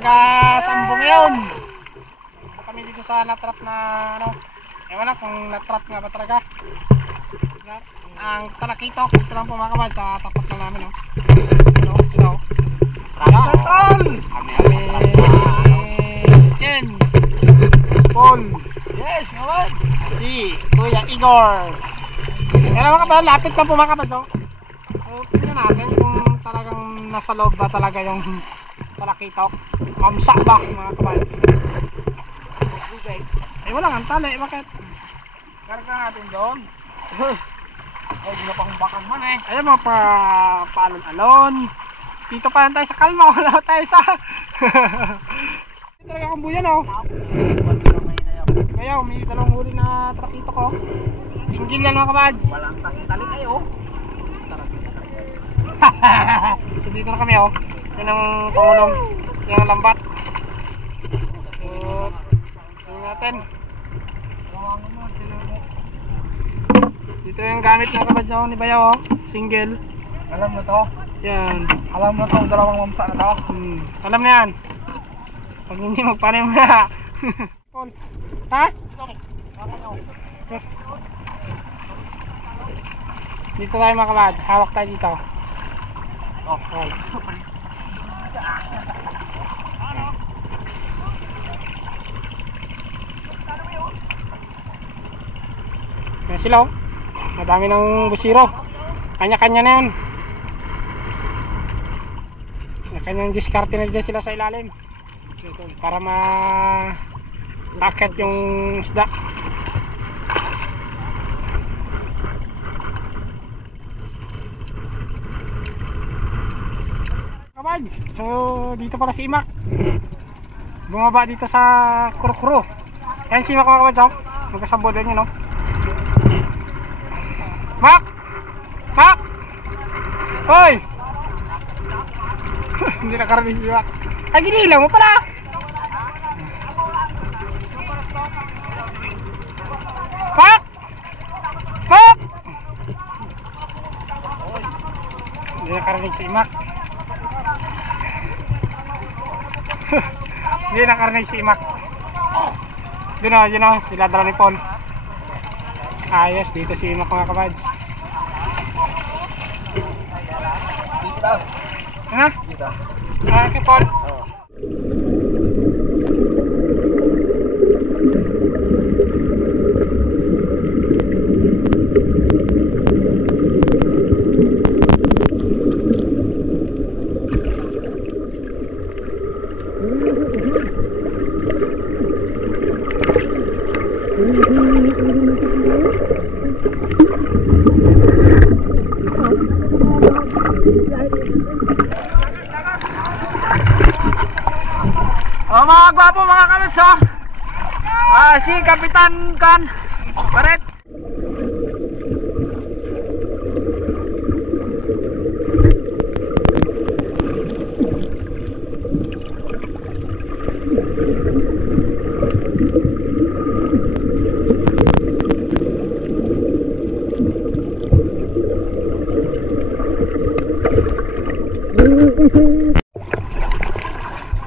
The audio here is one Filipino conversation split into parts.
mag-asambo ngayon. Punta kami dito sa natrap na ano. Ewan na kung natrap nga ba talaga. Ang talakitok, dito lang po mga kabad, sa tapat lang namin. Ito. Tol! Kami. Ken. Paul. Yes, naman. Si Kuya Igor. Kaya mga kabad, lapit lang po mga kabad. Tingnan natin kung talagang nasa loob ba talaga yung talakitok. Mamsa ba mga kabad? Eh wala nga tali, bakit? Karga natin doon. Ay, ginapang-bakang man eh. Ayan mga paalon-alon. Dito pa lang tayo sa kalma, wala tayo sa... Ito talaga kambuyan oh. Kaya may dalawang huli na trakito ko. Single yan mga kabad. Walang tali kayo. So dito na kami oh. Yan ang pangulong. Yan ang lambat. So, tingnan natin. Dito yung gamit na kabad na ni Bayaw oh. Single. Alam na to. Yan. Alam na to, dalawang mamsa na to. Alam na yan. Pag hindi magpanim na. Ha? Dito tayo mga kabad. Hawak tayo dito. Okay. Yan sila oh. Madami ng busiro. Kanya-kanya na yan. Kanyang diskarte na dyan sila sa ilalim para ma-packet yung isda. Kabads, so dito pala si Imak. Bumaba dito sa Kurukuro. Ayan si Imak mga kabads oh. Magkasabod din yun oh. Mak! Mak! Hoy! Hindi nakarating si Mak. Ay, ginilang mo pala! Mak! Mak! Hindi nakarating si Imak. Hindi nakarating si Imak. Yun o, sila dala ni Pon. Ayos, dito si Imak mga kabads. Ano? Dito. Kay Paul. Oh, mga gwapo mga kamis oh. Si Kapitan Kan Paret.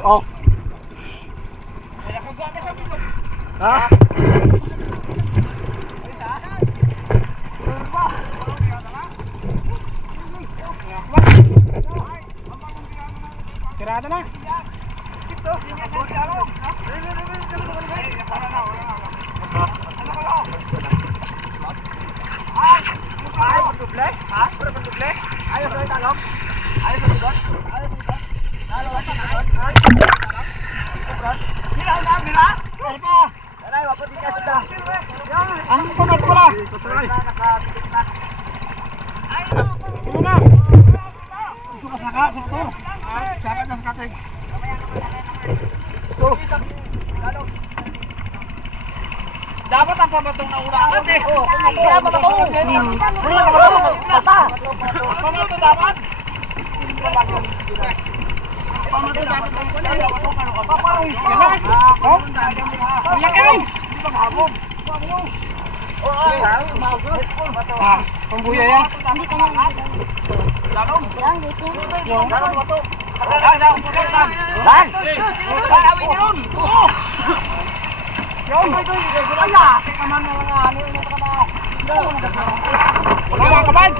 Oh. Ha? Tirada na. Ang punot pula. Ano na? Ito ka saka, sakto. Saka ng kating. Dapat ang pamatong na ulangan eh. Oo, pamatong. Pamatong dapat. Pamatong dapat. Papawis ka na. Oh? Bilang kayo. Hindi ba mahabog? Ah, pambuya yan. Lalong. Yung. Lalong ba ito? Lan! Awin yun! Yun! Wala! Teka man na mga ano yung trabaho. Wala mga kabad!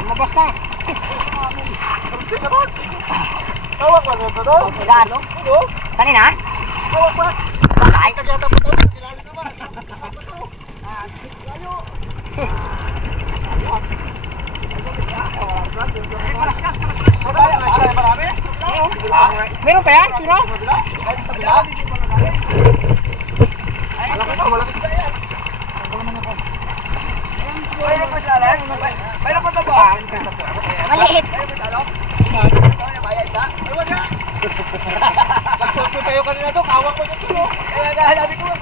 Lumabas na! Tawag ba ito doon? Ilan? Kanina? Tawag ba? Bakay? Nagyata po ito. Kilala naman. Marami? Meron pa yan? Sino? Malaki na yan. Mayroon ko ito ba? Maliit. Nagsulsul kayo kanina doon. Kawak ko na ito. Kaya nahanapin ko.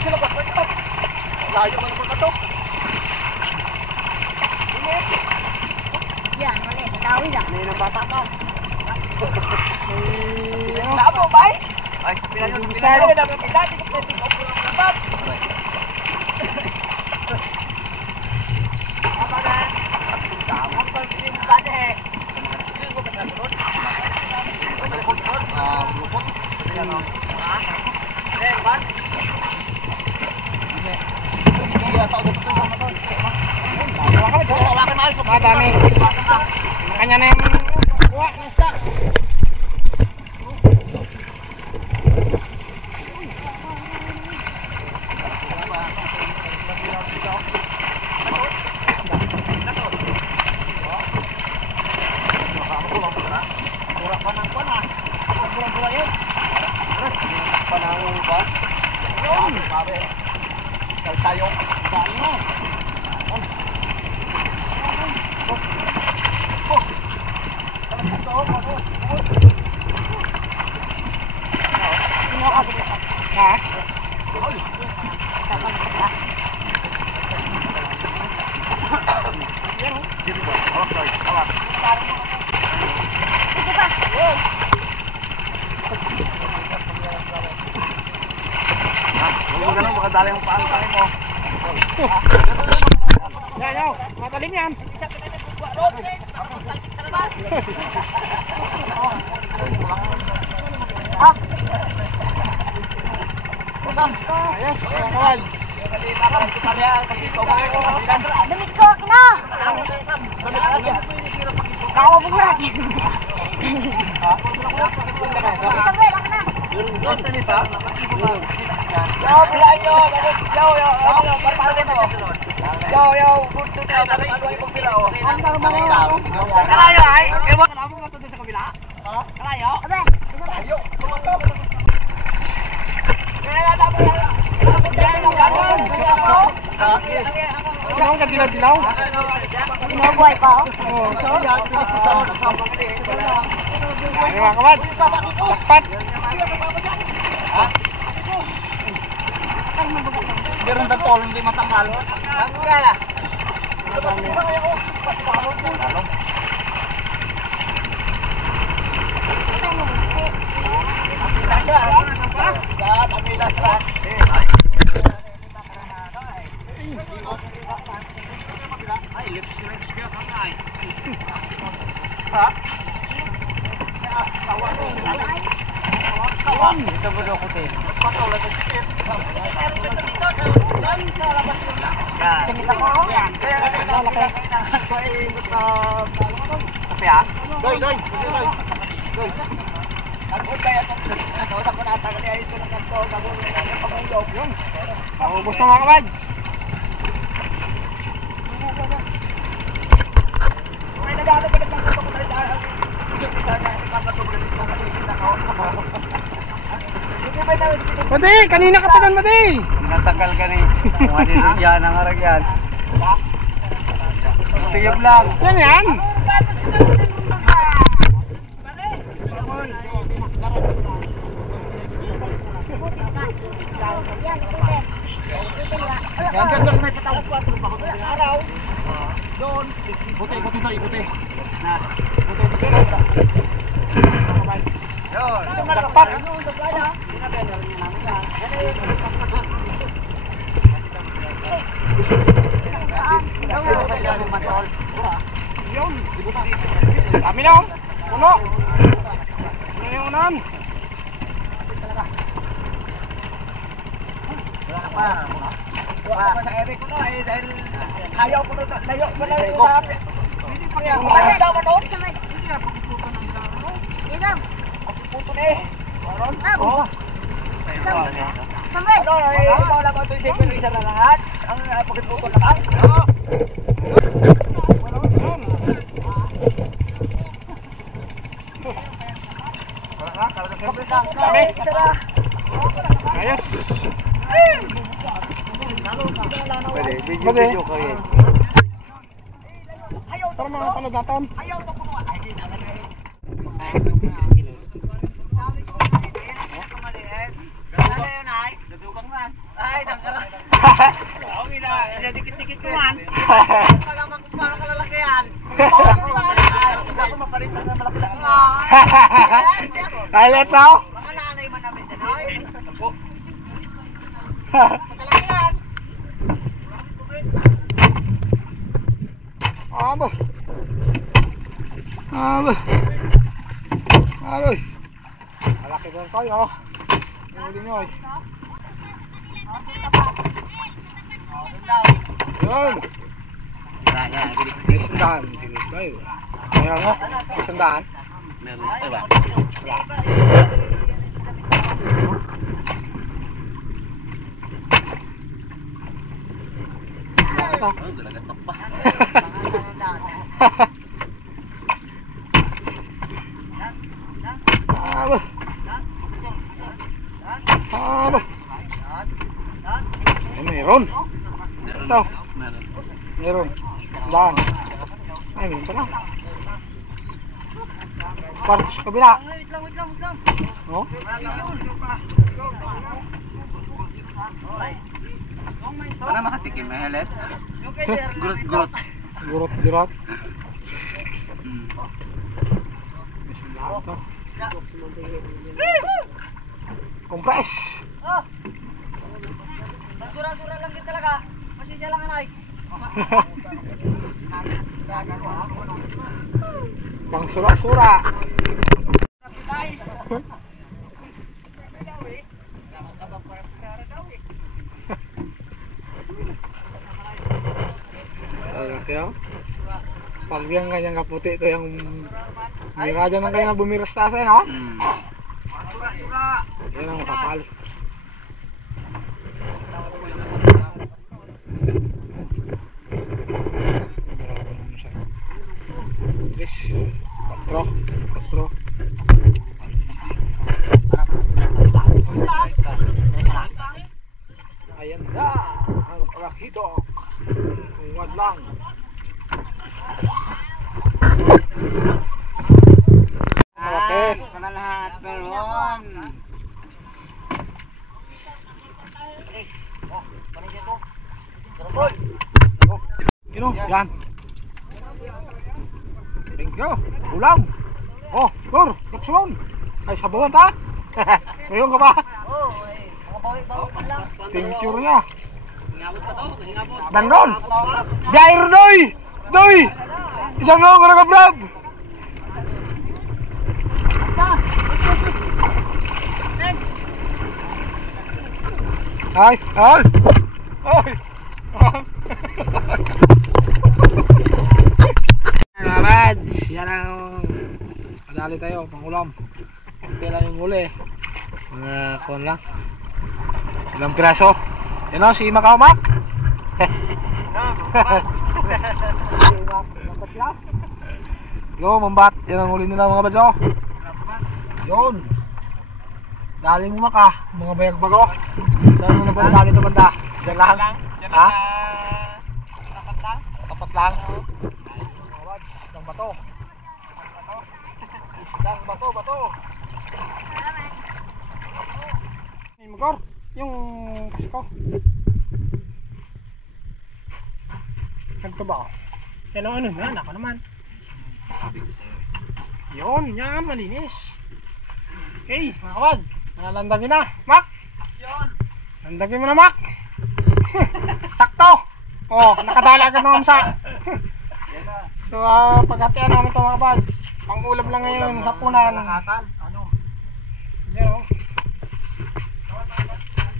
Sila ba? Layo mo naman na ito. Yan, maliit. Tawi lang. May nang bata pa. Sabo, bay? Ay, sa pila nyo, sa pila nyo. Madami. Kanya na yung kuha ng stock. Tayo. Ha? Huwag ganun, baka dali ang paan mo. Yan, yan. Matalim yan. Ayos, kawan. Damit ko, kina! Kawa mo na. Kalayo ay? Ewan. Kalayo mo nga sa kabila? Kalayo? Abe. Ano ang kadilaw-dilaw? Mabuhay pa ako. Oo, so? Ano mga kabad? Takpat! Meron na tol, hindi matanggal. Ano ka na? Ito ba daw ko din? Ubus na mga kabad! Mati! Kanina ka pa doon, Mati! Natagal ka ni. Mga dinigyan ang aragyan. Tigib lang. Yan yan! Yan, dyan sa may patawas. Araw. Doon. Ikuti to, ikuti. Na. Ikuti. Yun. Takpat! Yun! Kami lang! Puno! Puno yung unan! Wala pa sa ere ko no eh dahil ayaw ko na layo ko lang sa habi. Hindi pa kaya ako kaya daw ano? Hindi na pagputo ng isang ano. Ina. Pagputo na eh. Oo. Samay. Ano eh wala ba 'to second isa na lahat? Ang pagputo na lang. Oo. Wala ka, kala ka Kami. Ayos. Pwede, video ko yun. Para mga panood natin. Ayaw to puno. Ay, di na lang eh. Ay, nangkara. Okay na, dikit-dikit ko man. Pag ang magkumpara kalalakihan. Ako mapalitan na malaki-laki. Ay, let now. Mga nanay man namin dyan. Ay, Aba. Aba. Aroy. Malaki ko kayo. Huli nyo ay. Yun. Isandaan. Meron mo? Isandaan. meron pa ba? Ito. Dalagatok pa. Aba. Aba. Meron. Ito. Meron. Daan. Ay, meron pa lang. Kwarto sa kabila. Wait lang. Oh? Wala makatikim, mahalit. Gurot. Gurot. Compress. Sura-sura lang din talaga. Masisya lang anay. Pang sura-sura. Kaya pag yung kanyang kaputi ito yung hindi nga dyan ang kanyang bumiras taas eh, no? Sura-sura. Yan ang makapal. Patro. Ayan na ang palakidok. Huwag lang. Okay. Kana lahat meron. Yan. Thank you. Ulam. Oh, Tor, kapsulon. Ay, sabawan ta. Ngayon ka ba? Oh, eh. Mga bawi-bawi pa lang. Picture niya. Ingabot pa to, ingabot. Dandon. Biair doy. Doy. Isang nong ka brab. Ay. Mga bads, yan ang madali tayo, pangulam. Okay lang yung huli. Mga kon lang. Ilang piraso. Yan o, si Macau Mac. Yo, mambat. Yan ang huli nila mga bads o. Yun. Dali mo maka, mga bayag-bago. Saan mo na ba dali ito banda? Diyan lang? Ha? Tapat lang? Mga bads, isang bato. Isang bato. Ay, Magor, yung kasko. Ganito ba? Yan ang ano na, ako naman. Yun, yan, malinis. Okay, mga kawag. Nalandagin na, Mac. Yun. Landagin mo na, Mac. Sakto. Oh, nakadala agad ng amsa. So, paghatian namin ito mga kawag. Pang-ulam lang ngayon, hapunan. Ano? Yan o.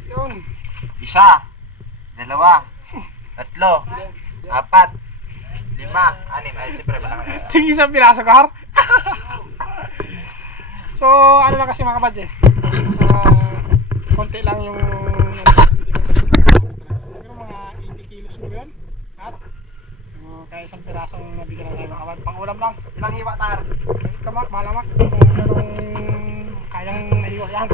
Yun. Isa, dalawa, tatlo, apat, lima, anim. Ay, siyempre malaki. Tingin isang piraso ka, har? So, ano lang kasi mga kabads eh. Konti lang yung siguro mga 80 kilos mo yun. At kaya isang pirasong nabigyan lang tayo mga kabads. Pang-ulam lang. Ilang hiwa tar? Kamak, malamak. Kung anong kayang nahiwa yan.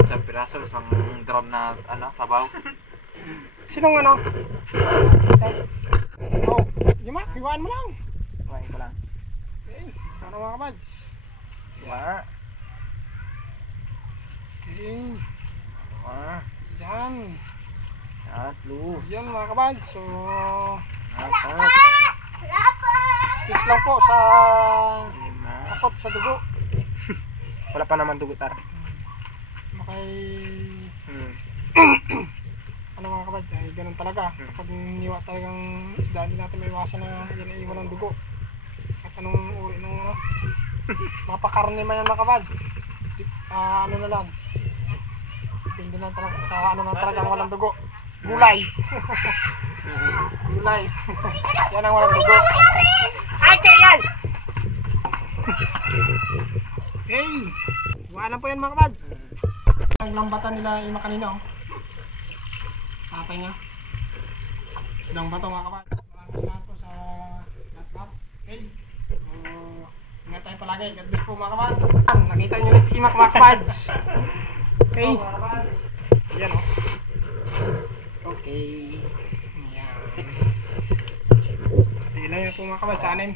Isang piraso, isang drum na sabaw. Sinong ano? Oh, Yuma, hiwaan mo lang. Kumain ko lang. Okay, ano mga kabads? Hiwa. Okay, Hiwa. yan. Tatlo. Yan mga kabads. So, Apat. skis lang po sa Lima. takot sa dugo. Wala pa naman dugo tar. Makay Hmm. ano mga kabads, ay ganun talaga. Kapag niwa talagang isda, hindi natin may iwasan na yan ay iwan ng dugo. At anong uri ng ano, mapakarne man yan mga kabads. Ano na lang. Depende na talaga sa ano na talagang walang dugo. Gulay. Gulay. Yan ang walang dugo. Ay, kayal! Okay. Iwanan po yan mga kabads. Ang lambatan nila yung kanina oh. Tatay niya. Sidang bato mga kabads. Maraming salamat po sa lahat. Okay. Ingat tayo palagi. God bless po mga kabads. Nakita niyo ulit si Imak mga kabads. Okay. Yan oh. Okay. Yan. 6. Pati lang yun po mga kabads. Sa anin.